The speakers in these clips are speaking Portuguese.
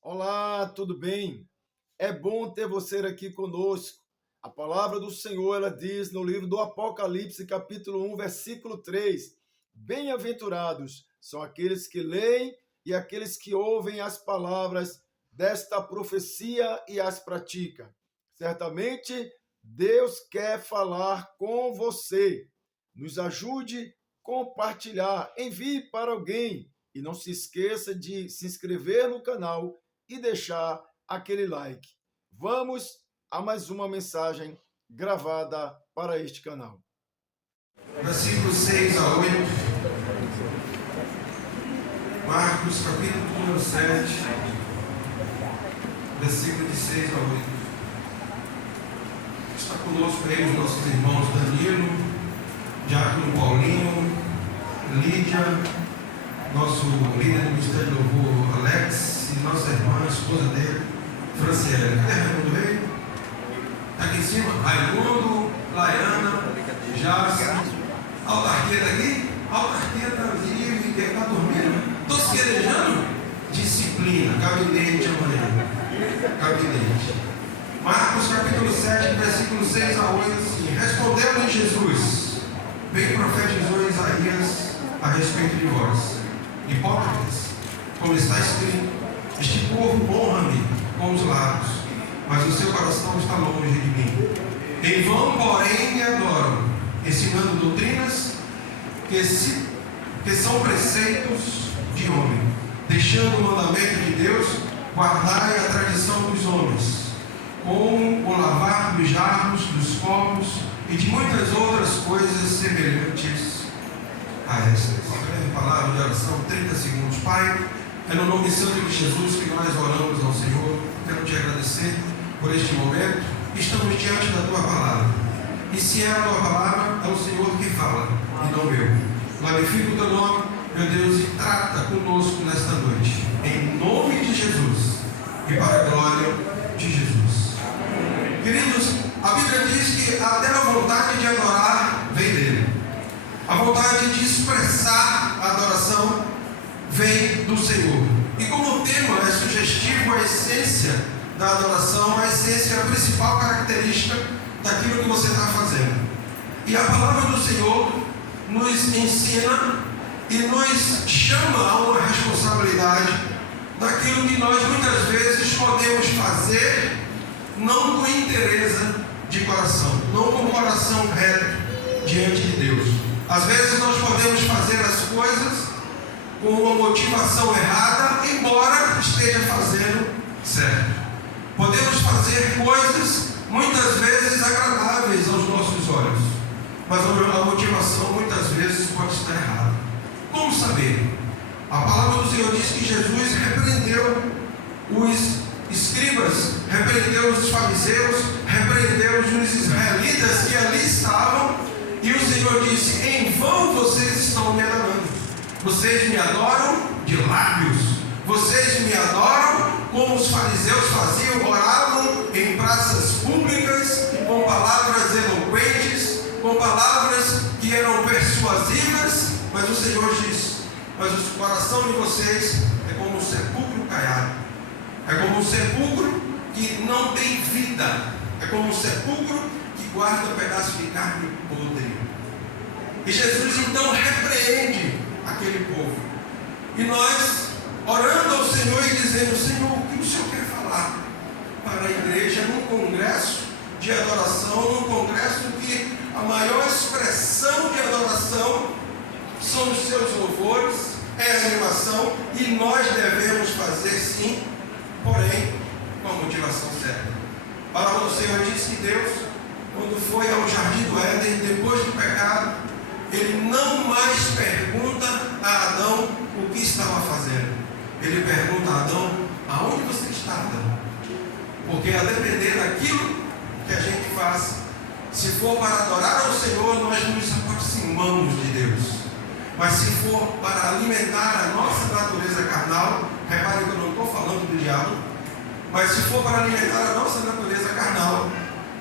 Olá, tudo bem? É bom ter você aqui conosco. A palavra do Senhor, ela diz no livro do Apocalipse, capítulo 1, versículo 3: Bem-aventurados são aqueles que leem e aqueles que ouvem as palavras desta profecia e as praticam. Certamente, Deus quer falar com você. Nos ajude a compartilhar, envie para alguém e não se esqueça de se inscrever no canal e deixar aquele like. Vamos a mais uma mensagem gravada para este canal. Versículos 6 a 8, Marcos capítulo 7, versículo de 6 a 8. Está conosco aí os nossos irmãos Danilo, Diácono Paulinho, Lídia, nosso líder do Ministério de Louvor Alex e nossa irmã, a esposa dele, Franciele. Cadê Raimundo Rei? Está aqui em cima? Raimundo, Laiana, Jace. Autarquia daqui? Autarquia está livre, quem está dormindo? Tosquerejando? Disciplina, gabinete amanhã. Gabinete. Marcos capítulo 7, versículo 6 a 8, assim: Respondeu-lhe Jesus: Bem profetizou Isaías a respeito de vós, hipócritas, como está escrito: Este povo honra-me com os lábios, mas o seu coração está longe de mim. Em vão, porém, me adoram, ensinando doutrinas que são preceitos de homem, deixando o mandamento de Deus, guardai a tradição dos homens, como o lavar dos jarros, dos copos e de muitas outras coisas semelhantes a estas. Uma breve palavra de oração, 30 segundos. Pai, é no nome santo de Jesus que nós oramos ao Senhor. Quero te agradecer por este momento. Estamos diante da tua palavra. E se é a tua palavra, é o Senhor que fala, e não eu. Glorifica o teu nome, meu Deus, e trata conosco nesta noite. Em nome de Jesus e para a glória de Jesus. Queridos, a Bíblia diz que até a vontade de adorar vem dele. A vontade de expressar a adoração vem do Senhor. E como o tema é sugestivo, a essência da adoração, a essência, a principal característica daquilo que você está fazendo. E a palavra do Senhor nos ensina e nos chama a uma responsabilidade daquilo que nós muitas vezes podemos fazer não com interesse de coração, não com o coração reto diante de Deus. Às vezes nós podemos fazer as coisas com uma motivação errada, embora esteja fazendo certo. Podemos fazer coisas muitas vezes agradáveis aos nossos olhos, mas a motivação muitas vezes pode estar errada. Como saber? A palavra do Senhor diz que Jesus repreendeu os escribas, repreendeu os fariseus, repreendeu os israelitas que ali estavam, e o Senhor disse: em vão vocês estão me adorando. Vocês me adoram de lábios, vocês me adoram como os fariseus faziam, oravam em praças públicas, com palavras eloquentes, com palavras que eram persuasivas, mas o Senhor diz: mas o coração de vocês é como um sepulcro caiado, é como um sepulcro que não tem vida, é como um sepulcro que guarda um pedaço de carne podre. E Jesus então repreende aquele povo, e nós orando ao Senhor e dizendo: Senhor, o que o Senhor quer falar para a igreja num congresso de adoração, num congresso que a maior expressão de adoração são os seus louvores, é a animação, e nós devemos fazer sim, porém com a motivação certa. A palavra do Senhor diz que Deus, quando foi ao jardim do Éden, depois do pecado, ele não mais pergunta a Adão o que estava fazendo. Ele pergunta a Adão: aonde você está, Adão? Porque a depender daquilo que a gente faz, se for para adorar ao Senhor, nós nos aproximamos de Deus. Mas se for para alimentar a nossa natureza carnal, repare que eu não estou falando do diabo, mas se for para alimentar a nossa natureza carnal,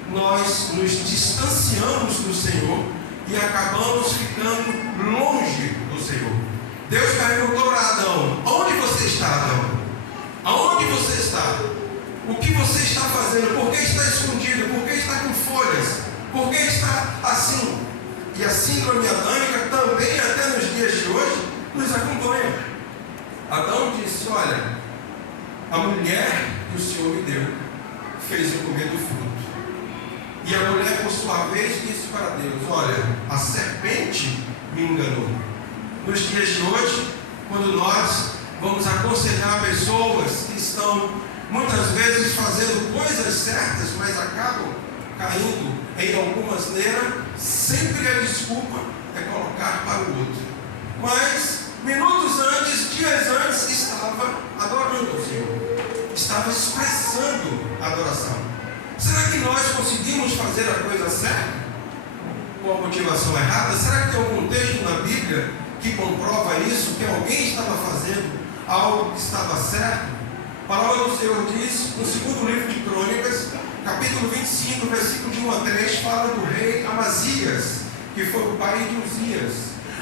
nós nos distanciamos do Senhor e acabamos ficando longe do Senhor. Deus perguntou a Adão: onde você está, Adão? Aonde você está? O que você está fazendo? Por que está escondido? Por que está com folhas? Por que está assim? E a síndrome adâmica também, até nos dias de hoje, nos acompanha. Adão disse: olha, a mulher que o Senhor me deu fez eu comer do fruto. E a mulher, por sua vez, disse para Deus: olha, a serpente me enganou. Nos dias de hoje, quando nós vamos aconselhar pessoas que estão muitas vezes fazendo coisas certas, mas acabam caindo em alguma asneira, sempre a desculpa é colocar para o outro. Mas minutos antes, dias antes, estava adorando ao Senhor, estava expressando a adoração. Será que nós conseguimos fazer a coisa certa com a motivação errada? Será que tem algum texto na Bíblia que comprova isso, que alguém estava fazendo algo que estava certo? A palavra do Senhor diz, no segundo livro de Crônicas, capítulo 25, versículo de 1 a 3, fala do rei Amazias, que foi o pai de Uzias.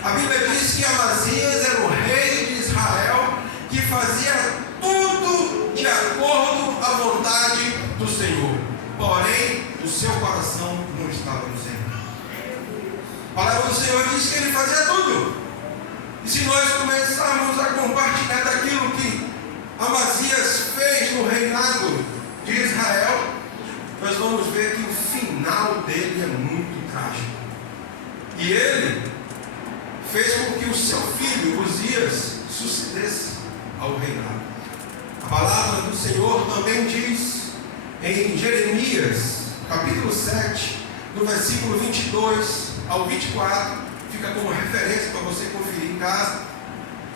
A Bíblia diz que Amazias era o rei de Israel, que fazia tudo de acordo à vontade do Senhor. Porém, o seu coração não estava no Senhor. A palavra do Senhor diz que ele fazia tudo. E se nós começarmos a compartilhar daquilo que Amazias fez no reinado de Israel, nós vamos ver que o final dele é muito trágico. E ele fez com que o seu filho, Uzias, sucedesse ao reinado. A palavra do Senhor também diz em Jeremias, capítulo 7, no versículo 22 ao 24, fica como referência para você conferir em casa.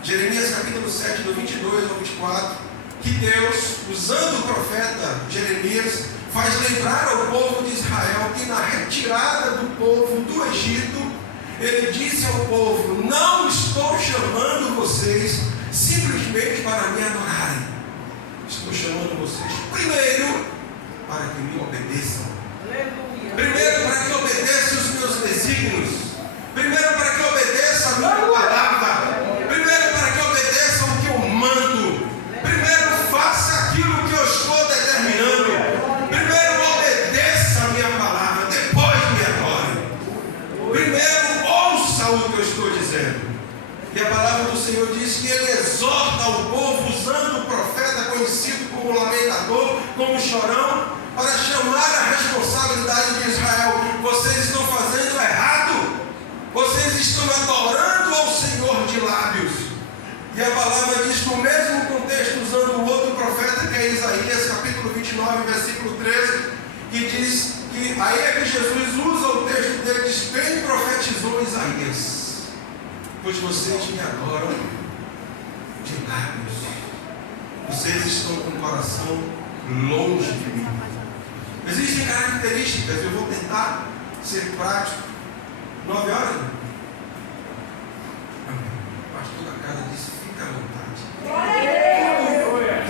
Jeremias capítulo 7, do 22 ao 24, que Deus, usando o profeta Jeremias, faz lembrar ao povo de Israel que na retirada do povo do Egito, ele disse ao povo: não estou chamando vocês simplesmente para me adorarem, estou chamando vocês primeiro para que me obedeçam. Primeiro para que obedeçam os meus desígnios. Primeiro para que obedeça a minha palavra. Primeiro para que obedeça o que eu mando. Primeiro faça aquilo que eu estou determinando. Primeiro obedeça a minha palavra, depois me adore. Primeiro ouça o que eu estou dizendo. E a palavra do Senhor diz que ele exorta o povo usando o profeta conhecido como lamentador, como chorão, para chamar a responsabilidade de Israel. Vocês estão fazendo errado. Vocês estão adorando ao Senhor de lábios. E a palavra diz, no mesmo contexto, usando o outro profeta, que é Isaías, capítulo 29, versículo 13, que diz que aí é que Jesus usa o texto dele, diz: bem profetizou Isaías, pois vocês me adoram de lábios, vocês estão com o coração longe de mim. Existem características, eu vou tentar ser prático. 9 horas? O pastor da casa disse: fica à vontade.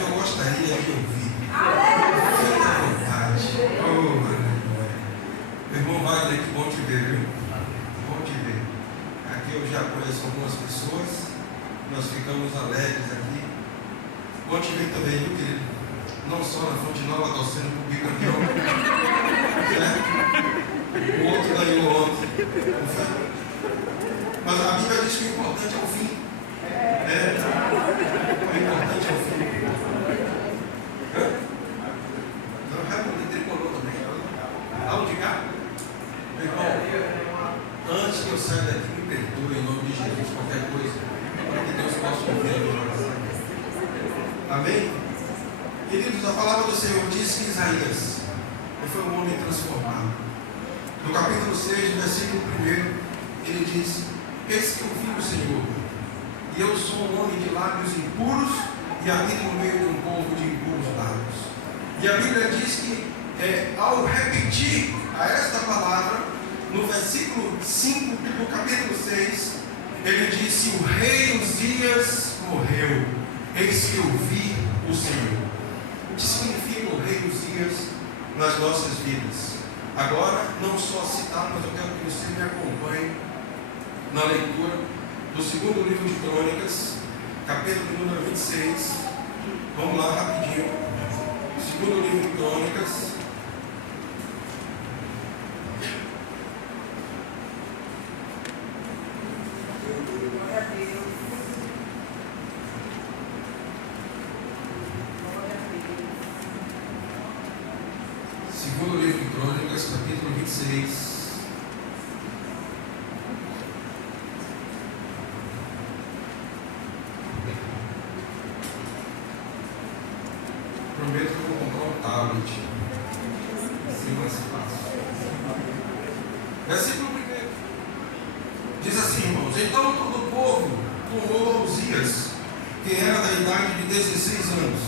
Eu gostaria de ouvir. Fica à vontade. Oh, meu irmão Wagner, que bom te ver, viu? Bom te ver. Aqui eu já conheço algumas pessoas, nós ficamos alegres aqui. Bom te ver também, viu, querido? Não só na Fonte Nova torcendo para o bicampeão, certo? O outro ganhou ontem, mas a Bíblia diz que o importante é o fim. O importante é o fim. Não vai poder tricolor também. Aonde cá? Meu irmão, antes que eu saia daqui, me perdoe em nome de Jesus qualquer coisa, para que Deus possa ouvir a minha oração. Amém? Queridos, a palavra do Senhor diz que Isaías foi um homem transformado. No capítulo 6, versículo 1, ele diz: eis que eu vi o Senhor, e eu sou um homem de lábios impuros, e habito no meio de um povo de impuros lábios. E a Bíblia diz que, ao repetir a esta palavra, no versículo 5 do capítulo 6, ele disse: o rei Uzias morreu, eis que eu vi o Senhor. O que significa o rei Uzias nas nossas vidas? Agora, não só citar, mas eu quero que você me acompanhe na leitura do segundo livro de Crônicas, capítulo número 26, Vamos lá rapidinho. Segundo livro de Crônicas. Segundo livro de Crônicas, capítulo 26. Prometo que eu vou comprar um tablet. Assim mais fácil. Versículo 1. Diz assim, irmãos: então todo o povo tomou Uzias, que era da idade de 16 anos,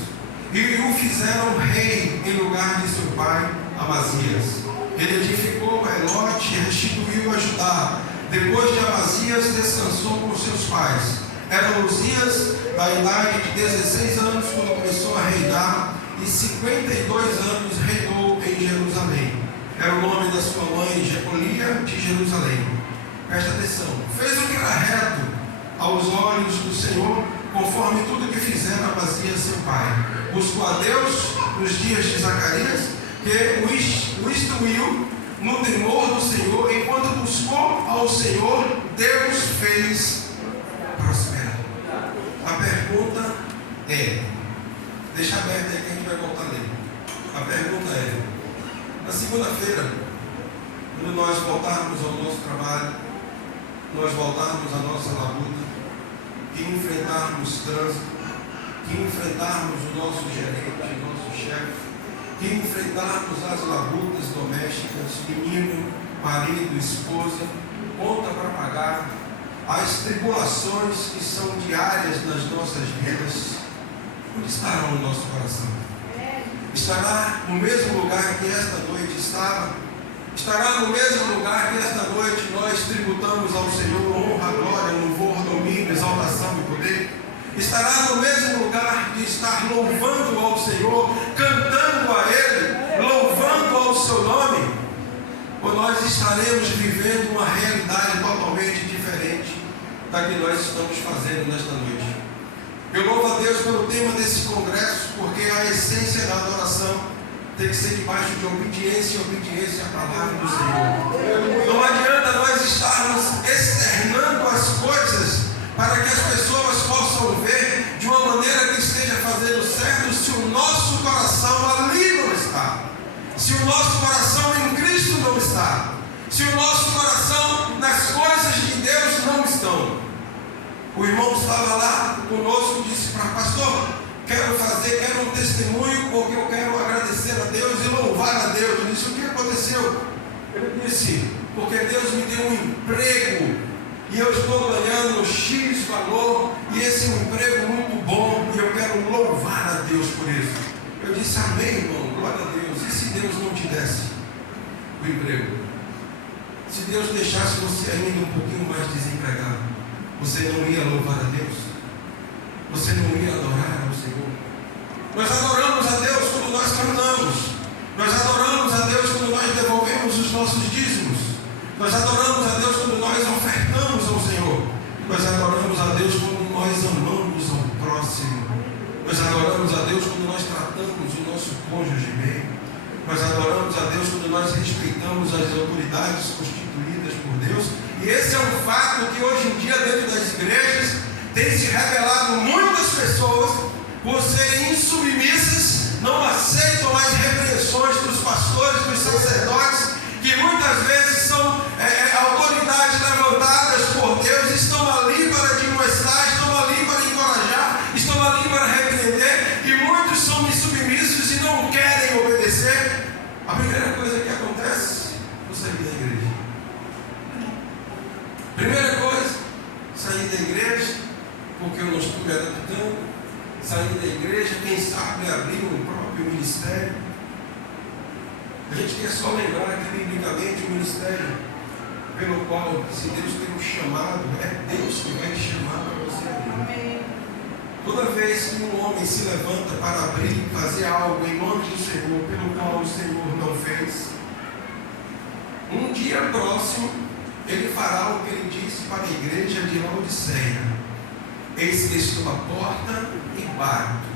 e o fizeram rei em lugar de seu pai Amazias. Ele edificou Elote e restituiu a Judá. Depois de Amazias, descansou com seus pais. Era Uzias da idade de 16 anos quando começou a reinar, e 52 anos reinou em Jerusalém. Era o nome da sua mãe, Jecolia de Jerusalém. Presta atenção. Fez o que era reto aos olhos do Senhor, conforme tudo que fizera Amazias seu pai. Buscou a Deus nos dias de Zacarias, que o instruiu no temor do Senhor. Enquanto buscou ao Senhor, Deus fez prosperar. A pergunta é, deixa aberto aí que a gente vai voltar nele. A pergunta é, na segunda-feira, quando nós voltarmos ao nosso trabalho, nós voltarmos à nossa labuta, que enfrentarmos trânsito, que enfrentarmos o nosso gerente, o nosso chefe, que enfrentarmos as labutas domésticas, menino, marido, esposa, conta para pagar, as tribulações que são diárias nas nossas vidas, onde estará o nosso coração? Estará no mesmo lugar que esta noite estava? Estará no mesmo lugar que esta noite nós tributamos ao Senhor honra, glória, louvor, domínio, exaltação e poder? Estará no mesmo lugar de estar louvando ao Senhor, cantando a Ele, louvando ao seu nome? Ou nós estaremos vivendo uma realidade totalmente diferente da que nós estamos fazendo nesta noite? Eu louvo a Deus pelo tema desse congresso, porque a essência da adoração tem que ser debaixo de obediência e obediência à palavra do Senhor. Não adianta nós estarmos externando as coisas para que as pessoas possam ver de uma maneira que esteja fazendo certo, se o nosso coração ali não está, se o nosso coração em Cristo não está, se o nosso coração nas coisas de Deus não estão. O irmão estava lá conosco e disse para o pastor, quero um testemunho, porque eu quero agradecer a Deus e louvar a Deus. Eu disse, o que aconteceu? Ele disse, porque Deus me deu um emprego e eu estou ganhando X valor, e esse é um emprego muito bom, e eu quero louvar a Deus por isso. Eu disse, amém, irmão, glória a Deus. E se Deus não te desse o emprego? Se Deus deixasse você ainda um pouquinho mais desempregado, você não ia louvar a Deus? Você não ia adorar ao Senhor? Nós adoramos a Deus quando nós caminhamos. Nós adoramos a Deus quando nós devolvemos os nossos dízimos. Nós adoramos a Deus quando nós ofertamos ao Senhor. Nós adoramos a Deus quando nós amamos ao próximo. Nós adoramos a Deus quando nós tratamos o nosso cônjuge bem. Nós adoramos a Deus quando nós respeitamos as autoridades constituídas por Deus. E esse é um fato que hoje em dia dentro das igrejas tem se revelado muitas pessoas, por serem insubmissas, não aceitam as repreensões dos pastores, dos sacerdotes, que muitas vezes são autoridades levantadas por Deus, estão ali para admoestar, estão ali para encorajar, estão ali para repreender, e muitos são insubmissos e não querem obedecer. A primeira coisa que acontece, eu sair da igreja. Primeira coisa, sair da igreja, porque eu não estou me adaptando, sair da igreja, quem sabe abrir o próprio ministério. A gente quer só lembrar que biblicamente o ministério pelo qual, se Deus tem um chamado, é Deus que vai te chamar para você abrir. Toda vez que um homem se levanta para abrir, fazer algo em nome do Senhor, pelo qual o Senhor não fez, um dia próximo ele fará o que ele disse para a igreja de Laodiceia: eis que estou à porta e bato.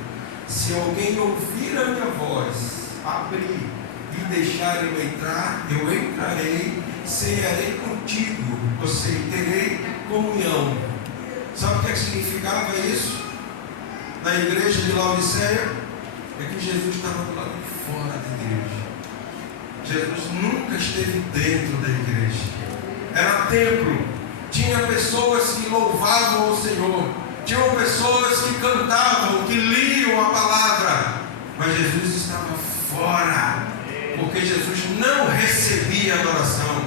se alguém ouvir a minha voz, abrir e deixar eu entrar, eu entrarei, cearei contigo, ou seja, terei comunhão. Sabe o que significava isso? Na igreja de Laodiceia, é que Jesus estava do lado de fora da igreja. Jesus nunca esteve dentro da igreja. Era templo. Tinha pessoas que louvavam o Senhor. Tinham pessoas que cantavam, que liam a palavra. Mas Jesus estava fora. Porque Jesus não recebia adoração.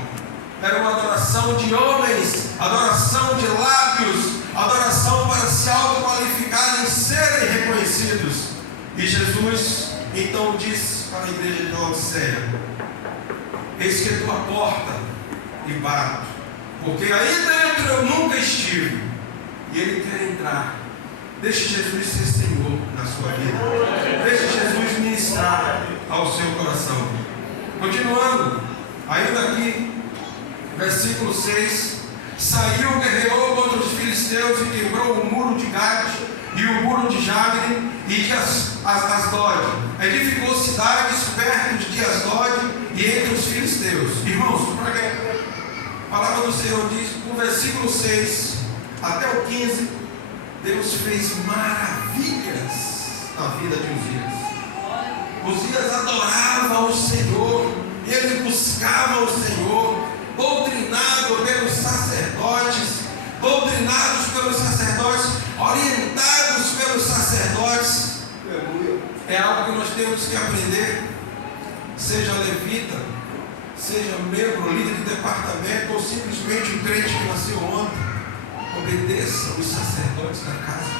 Era uma adoração de homens, adoração de lábios, adoração para se autoqualificarem e serem reconhecidos. E Jesus então disse para a igreja de Laodiceia: eis que estou à porta e bato, porque aí dentro eu nunca estive, e Ele quer entrar. Deixe Jesus ser Senhor na sua vida. Deixe Jesus ministrar ao seu coração. Continuando, ainda aqui, versículo 6: saiu, guerreou contra os filisteus e quebrou o muro de Gade e o muro de Jabne e de Asdod. Edificou cidades perto de Asdod e entre os filisteus. Irmãos, a palavra do Senhor diz, no versículo 6 até o 15, Deus fez maravilhas na vida de Uzias. Uzias adorava o Senhor, ele buscava o Senhor, doutrinado pelos sacerdotes, orientados pelos sacerdotes. É algo que nós temos que aprender. Seja levita, seja membro, líder de departamento, ou simplesmente um crente que nasceu ontem, obedeça os sacerdotes da casa,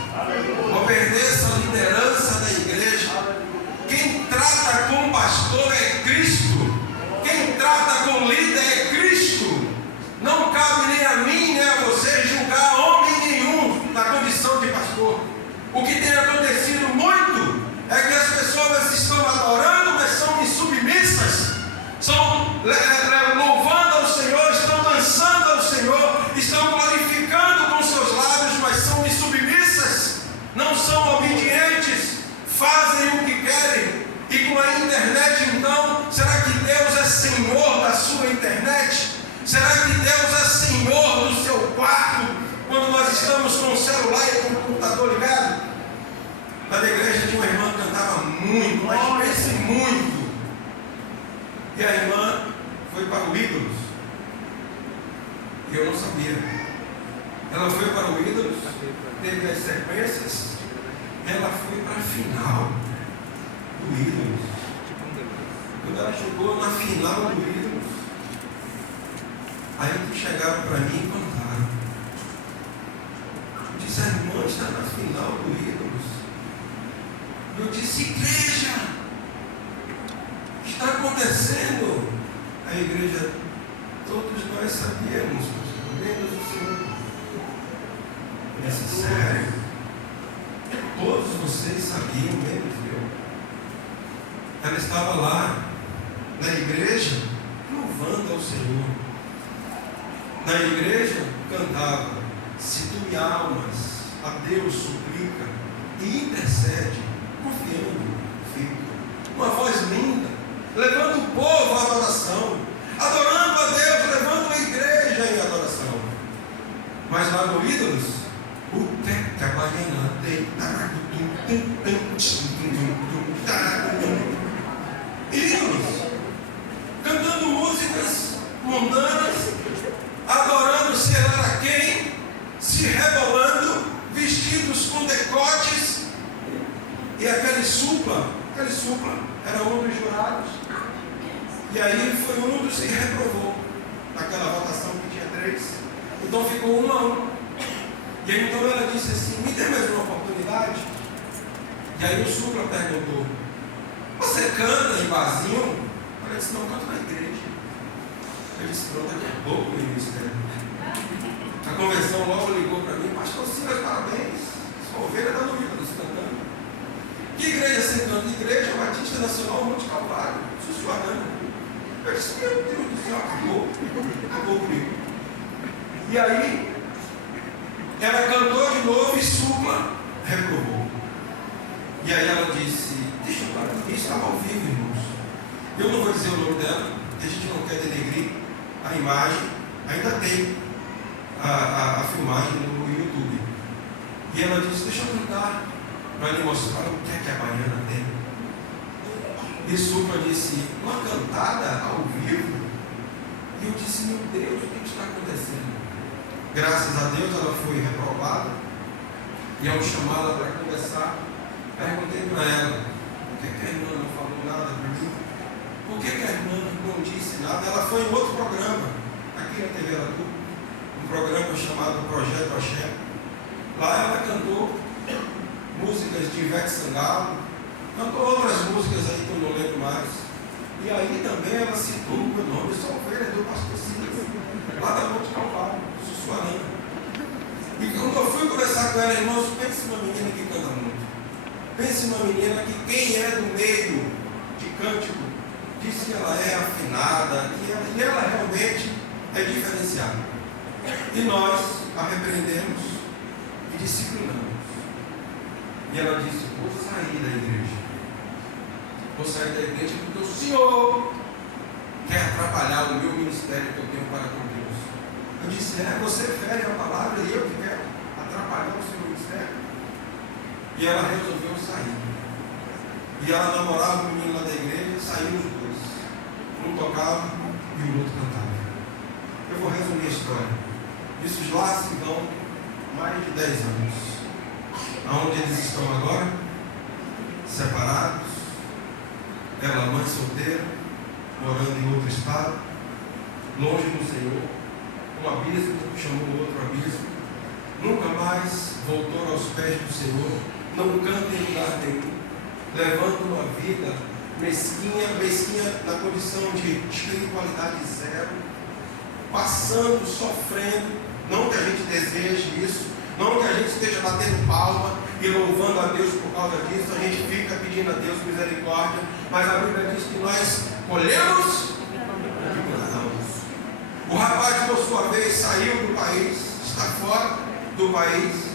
obedeça a liderança da igreja. Quem trata com pastor é Cristo, quem trata com líder é Cristo. Não cabe nem a mim nem a você julgar homem nenhum na condição de pastor. O que tem acontecido muito é que as pessoas estão adorando, mas são insubmissas, estão louvando ao Senhor, estão dançando ao Senhor, estão glorificando com seus lábios, mas são insubmissas, não são obedientes, fazem o que querem. E com a internet, então, será que Deus é Senhor da sua internet? Será que Deus é Senhor do seu quarto, quando nós estamos com o celular e com o computador ligado? Na igreja de uma irmã que cantava muito, mas pense muito. E a irmã foi para o Ídolos. E eu não sabia. Ela foi para o Ídolos, teve as sequências, ela foi para a final do Ídolos. Quando ela chegou na final do Ídolos, aí que chegaram para mim e contaram. Eu disse: a irmã está na final do Ídolos. Eu disse: igreja, o que está acontecendo? A igreja, todos nós sabíamos, menos o Senhor. Eu disse: sério? Todos vocês sabiam, menos eu. Ela estava lá, na igreja, louvando ao Senhor. Na igreja, cantava: se tu me almas, a Deus suplica e intercede, confiando, fica. Uma voz linda, levando o povo à adoração, adorando a Deus, levando a igreja em adoração. Mas lá no Ídolos, o que a baiana tem? Ídolos, cantando músicas mundanas, adorando sei lá a quem, se rebolando, vestidos com decotes. E aquele supla era um dos jurados. E aí foi um dos que reprovou naquela votação que tinha 3. Então ficou 1 a 1. E aí então ela disse assim: me dê mais uma oportunidade. E aí o supla perguntou: você canta em barzinho? Ela disse: não, canto na igreja. Eu disse: pronto, daqui a pouco o ministério. A convenção logo ligou para mim: pastor Silas, parabéns, sua ovelha está no Ídolos cantando. Que igreja você canta? Igreja Batista Nacional Monte Calvário, Sussuarana. Eu disse: meu Deus do céu, acabou comigo. E aí ela cantou de novo e Supla reprovou. E aí ela disse, deixa eu falar, isso estava ao vivo, irmãos. Eu não vou dizer o nome dela, porque a gente não quer denegrir a imagem, ainda tem a filmagem no YouTube. E ela disse, deixa eu cantar para lhe mostrar o que é que a baiana tem. E Supla disse, uma cantada ao vivo? E eu disse, meu Deus, o que está acontecendo? Graças a Deus ela foi reprovada. E ao chamá-la para conversar, perguntei para ela, por que a irmã não falou nada para mim? Por que a irmã não disse nada? Ela foi em outro programa, aqui na TV Aratu, um programa chamado Projeto Axé. Lá ela cantou músicas de Ivete Sangalo, cantou outras músicas aí que eu não lembro mais. E aí também ela citou o meu nome, eu sou ovelha do pastor Silas, lá da Monte Calvário, Sussuarana. E quando eu fui conversar com ela, irmãos, pense uma menina que canta muito. Pense uma menina que quem é do meio de cântico diz que ela é afinada, e ela realmente é diferenciada. E nós a repreendemos e disciplinamos. E ela disse, vou sair da igreja. Vou sair da igreja porque o Senhor quer atrapalhar o meu ministério que eu tenho para com Deus. Eu disse, você fere a palavra e eu que quero atrapalhar o seu ministério. E ela resolveu sair. E ela namorava o menino lá da igreja, saíram os dois. Um tocava e o outro cantava. Eu vou resumir a história. Isso lá se vão mais de 10 anos. Aonde eles estão agora? Separados. Ela mãe solteira, morando em outro estado, longe do Senhor. Um abismo chamou o outro abismo. Nunca mais voltou aos pés do Senhor. Não canta em lugar nenhum. Levando uma vida mesquinha na condição de espiritualidade zero. Passando, sofrendo. Não que a gente deseje isso. Não que a gente esteja batendo palma e louvando a Deus por causa disso. A gente fica pedindo a Deus misericórdia. Mas a Bíblia diz que nós colhemos e plantamos. O rapaz, por sua vez, saiu do país, está fora do país.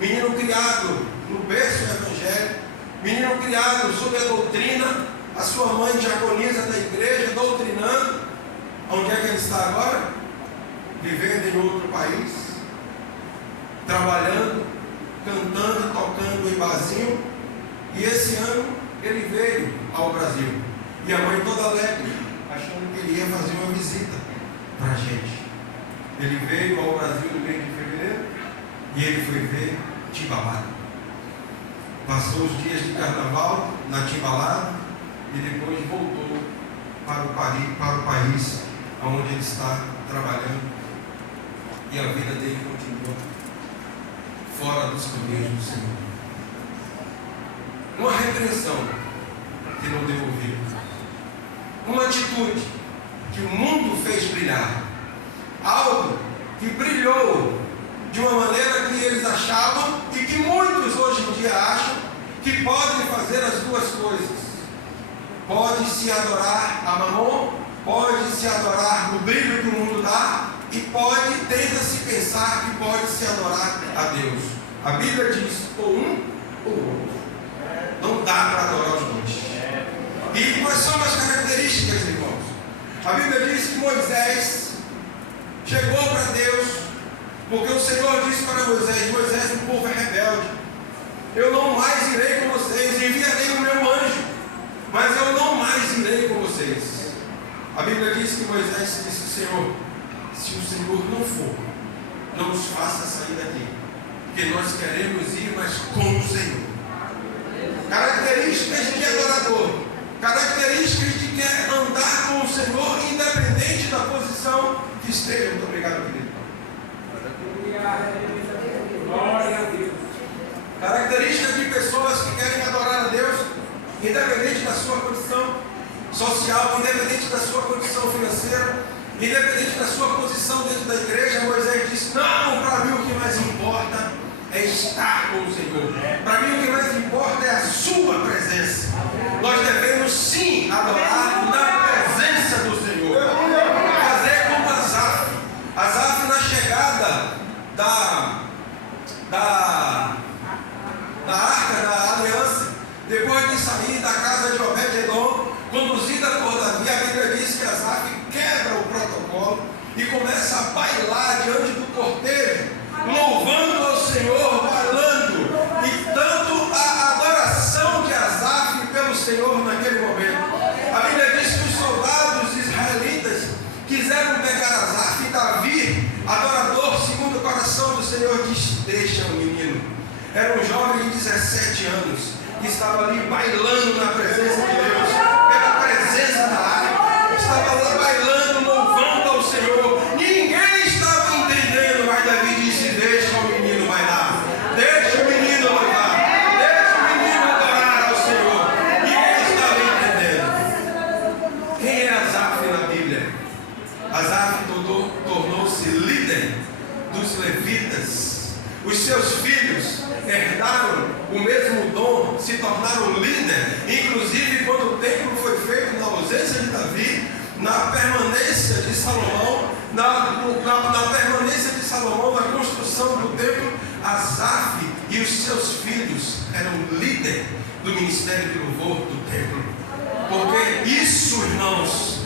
Menino criado no berço evangélico, menino criado sob a doutrina, a sua mãe diaconisa da igreja, doutrinando. Onde é que ele está agora? Vivendo em outro país, trabalhando, cantando e tocando em barzinho. E esse ano ele veio ao Brasil. E a mãe toda alegre, achando que ele ia fazer uma visita para a gente. Ele veio ao Brasil no mês de fevereiro e ele foi ver Timbalada. Passou os dias de carnaval na Timbalada e depois voltou para o país onde ele está trabalhando. E a vida dele continua fora dos caminhos do Senhor. Uma repreensão que não deu ouvido. Uma atitude que o mundo fez brilhar. Algo que brilhou de uma maneira que eles achavam e que muitos hoje em dia acham que podem fazer as duas coisas. Pode se adorar a Mamon, pode se adorar no brilho que o mundo dá e tenta-se pensar que pode se adorar a Deus. A Bíblia diz, ou um ou outro. Não dá para adorar os dois. E quais são as características, irmãos? A Bíblia diz que Moisés chegou para Deus, porque o Senhor disse para Moisés, o povo é rebelde. Eu não mais irei com vocês, enviarei o meu anjo, mas eu não mais irei com vocês. A Bíblia diz que Moisés disse, Senhor, se o Senhor não for, não nos faça sair daqui, porque nós queremos ir, mas com o Senhor. Características de adorador, características de quem andar com o Senhor, independente da posição que esteja. Muito obrigado, querido. Glória a Deus. Características de pessoas que querem adorar a Deus, independente da sua condição social, independente da sua condição financeira, independente da sua posição dentro da igreja. Moisés disse, não, para mim o que mais importa é estar com o Senhor. Para mim o que mais importa é a sua presença. Nós devemos sim adorar na presença do Senhor. Fazer como Asaf. Asaf, na chegada da Arca da Aliança, e começa a bailar diante do cortejo, louvando ao Senhor, bailando, e tanto a adoração de Asaf pelo Senhor naquele momento. A Bíblia diz que os soldados israelitas quiseram pegar Asaf e Davi, adorador segundo o coração do Senhor, diz: deixa o menino. Era um jovem de 17 anos que estava ali bailando na presença de Deus, pela presença da arca, estava lá bailando, louvando ao Senhor. Ninguém estava entendendo, mas Davi disse: deixa o menino bailar, deixa o menino louvar, deixa o menino adorar ao Senhor. Ninguém estava entendendo. Quem é Asaf na Bíblia? Asaf tornou-se líder dos levitas. Os seus filhos herdaram o mesmo dom, se tornaram líder. Inclusive, quando o templo foi feito na ausência de Davi, na permanência de Salomão, na permanência de Salomão, na construção do templo, Asaf e os seus filhos eram líder do ministério de louvor do templo. Porque isso, irmãos,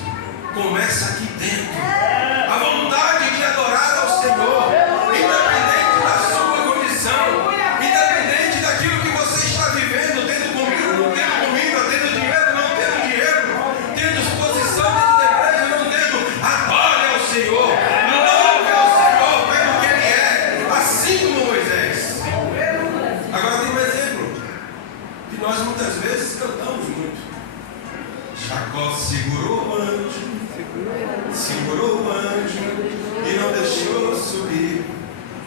começa aqui dentro. A vontade de adorar ao Senhor, independente da sua condição, independente daquilo que você está vivendo, tendo comida, não tendo comida, tendo dinheiro, não tendo dinheiro, tendo exposição dentro da igreja, não tendo, adore ao Senhor, louve ao Senhor pelo que Ele é, assim como Moisés. Agora tem um exemplo que nós muitas vezes cantamos muito. Jacó segurou o anjo e não deixou subir.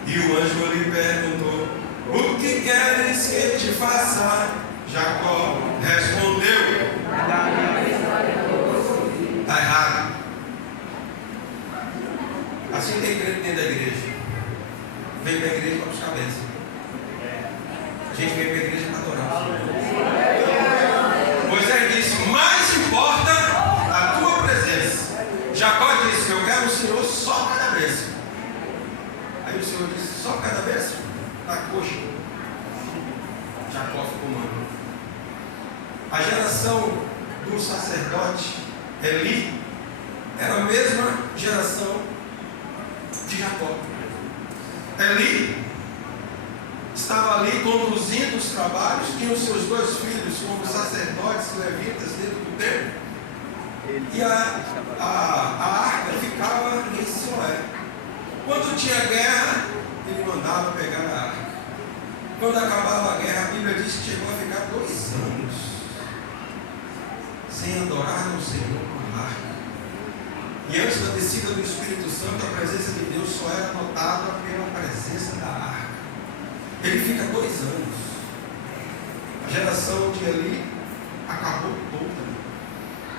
E o anjo lhe perguntou: o que queres que te faça? Jacó respondeu: está errado. Assim tem crente dentro da igreja. Vem para a igreja para buscar bênção. A gente vem para a igreja para adorar o Senhor. Moisés disse: mais importa a tua presença. Jacó disse: eu quero o Senhor só cada bênção. Aí o Senhor disse: só cada bênção? Na coxa. Jacó ficou mano. A geração do sacerdote Eli era a mesma geração de Jacó. Eli estava ali conduzindo os trabalhos, tinha os seus dois filhos como sacerdotes levitas dentro do templo. E a arca ficava em Siloé. Quando tinha guerra, ele mandava pegar a arca. Quando acabava a guerra, a Bíblia diz que chegou a ficar 2 anos sem adorar o Senhor com a arca. E antes da descida do Espírito Santo, a presença de Deus só era notada pela presença da arca. Ele fica 2 anos. A geração de Eli acabou toda,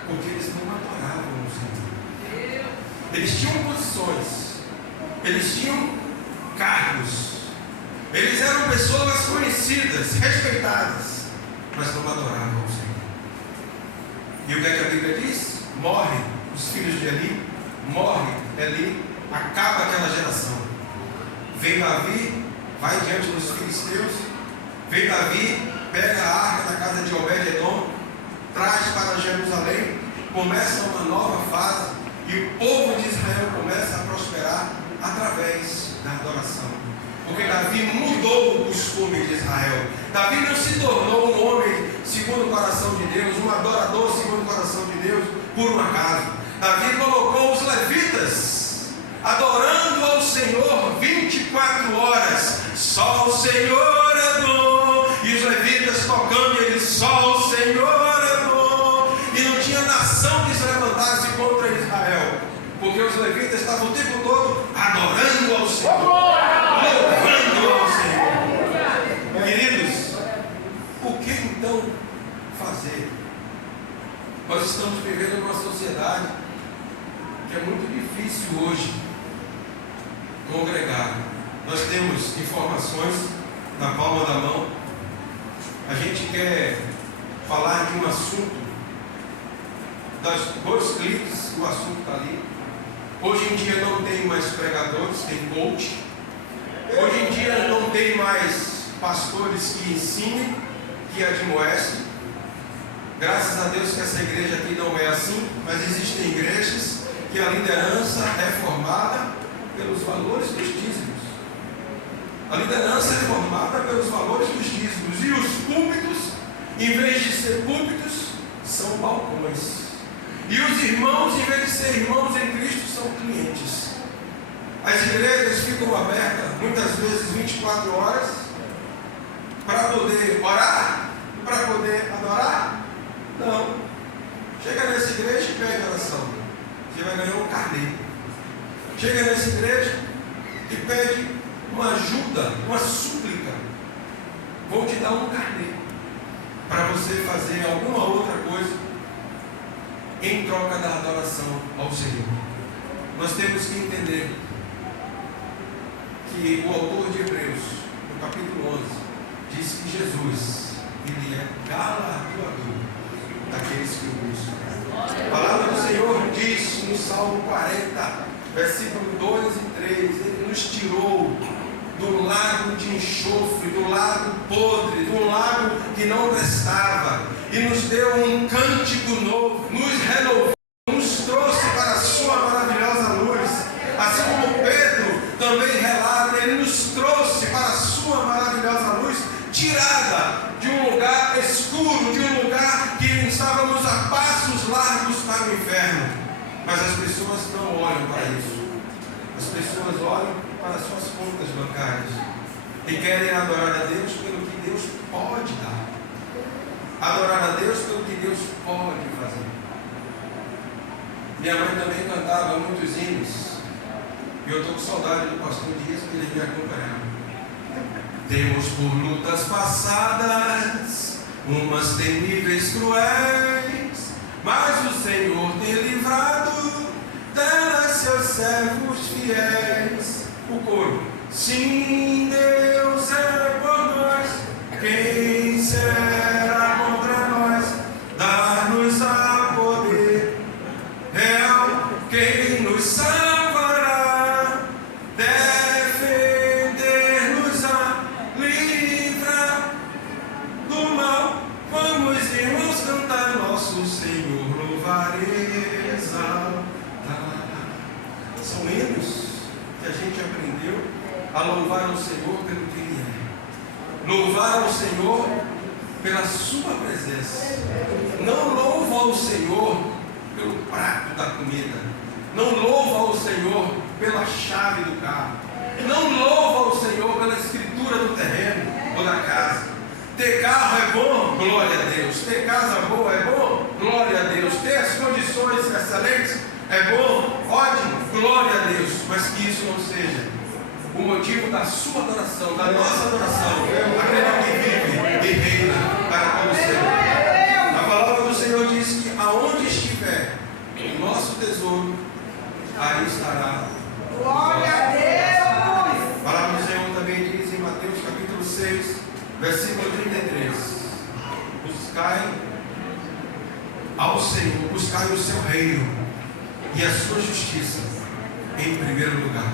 porque eles não adoravam o Senhor. Eles tinham posições, eles tinham cargos, eles eram pessoas conhecidas, respeitadas, mas não adoravam o Senhor. E o que é que a Bíblia diz? Morre os filhos de Eli, morre Eli, acaba aquela geração. Vem Davi, vai diante dos filisteus, vem Davi, pega a arca da casa de Obed-Edom, traz para Jerusalém, começa uma nova fase e o povo de Israel começa a prosperar através da adoração. Porque Davi mudou o costume de Israel. Davi não se tornou um homem segundo o coração de Deus, um adorador segundo o coração de Deus, por um acaso. Davi colocou os levitas adorando ao Senhor 24 horas. Só o Senhor é bom. E os levitas tocando ele, só o Senhor é bom. E não tinha nação que se levantasse contra Israel, porque os levitas estavam o tempo todo adorando ao Senhor, louvando ao Senhor. Queridos, o que então fazer? Nós estamos vivendo numa sociedade que é muito difícil hoje congregar. Nós temos informações na palma da mão. A gente quer falar de um assunto, das 2 cliques, o assunto está ali. Hoje em dia não tem mais pregadores, tem coach. Hoje em dia não tem mais pastores que ensinem, que admoestem. Graças a Deus que essa igreja aqui não é assim, mas existem igrejas que a liderança é formada pelos valores dos dízimos. A liderança é formada pelos valores dos dízimos. E os púlpitos, em vez de ser púlpitos, são balcões. E os irmãos, em vez de ser irmãos em Cristo, são clientes. As igrejas ficam abertas, muitas vezes 24 horas, para poder orar, para poder adorar. Não. Chega nessa igreja e pede oração. Você vai ganhar um carnê. Chega nessa igreja e pede uma ajuda, uma súplica. Vou te dar um carnê para você fazer alguma outra coisa em troca da adoração ao Senhor. Nós temos que entender que o autor de Hebreus, no capítulo 11, diz que Jesus, ele é galardoador daqueles que o buscam. A palavra do Senhor diz no Salmo 40, versículo 2 e 3, ele nos tirou do lago de enxofre, do lago podre, do lago que não prestava, e nos deu um cântico novo, nos renovou, nos trouxe para a sua maravilhosa luz. Assim como Pedro também relata, ele nos trouxe para a sua maravilhosa luz, tirada de um lugar escuro, de um lugar que estávamos a passos largos para o inferno. Mas as pessoas não olham para isso. As pessoas olham para as suas contas bancárias e querem adorar a Deus pelo que Deus pode dar. Adorar a Deus pelo que Deus pode fazer. Minha mãe também cantava muitos hinos. E eu estou com saudade do pastor Dias, que ele me acompanhava. Temos por lutas passadas, umas temíveis cruéis, mas o Senhor tem livrado delas seus servos fiéis. O coro. Sim, Deus é por nós, quem será contra nós? Dar-nos a poder real, quem nos salvará, defender-nos a livrar do mal. Vamos, irmãos, cantar nosso Senhor, louvar e exaltar. São hinos que a gente aprendeu a louvar o Senhor pelo que Ele é. Louvar ao Senhor pela sua presença. Não louva ao Senhor pelo prato da comida. Não louva ao Senhor pela chave do carro. Não louva ao Senhor pela escritura do terreno ou da casa. Ter carro é bom, glória a Deus. Ter casa boa é bom, glória a Deus. Ter as condições excelentes é bom, ótimo, glória a Deus. Mas que isso não seja o motivo da sua adoração, da nossa adoração, aquele que vive e reina para todo sempre. A palavra do Senhor diz que aonde estiver o nosso tesouro, aí estará. Glória a Deus! A palavra do Senhor também diz em Mateus capítulo 6, versículo 33: buscai ao Senhor, buscai o seu reino e a sua justiça em primeiro lugar,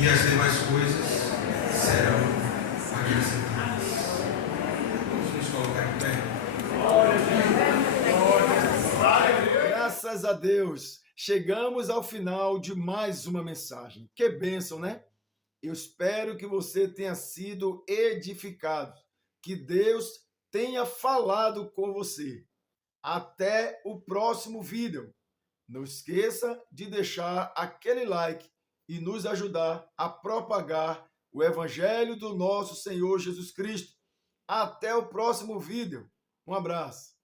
e as demais coisas serão acrescentadas. Vamos nos colocar em pé. Graças a Deus, chegamos ao final de mais uma mensagem. Que bênção, né? Eu espero que você tenha sido edificado, que Deus tenha falado com você. Até o próximo vídeo. Não esqueça de deixar aquele like e nos ajudar a propagar o Evangelho do nosso Senhor Jesus Cristo. Até o próximo vídeo. Um abraço.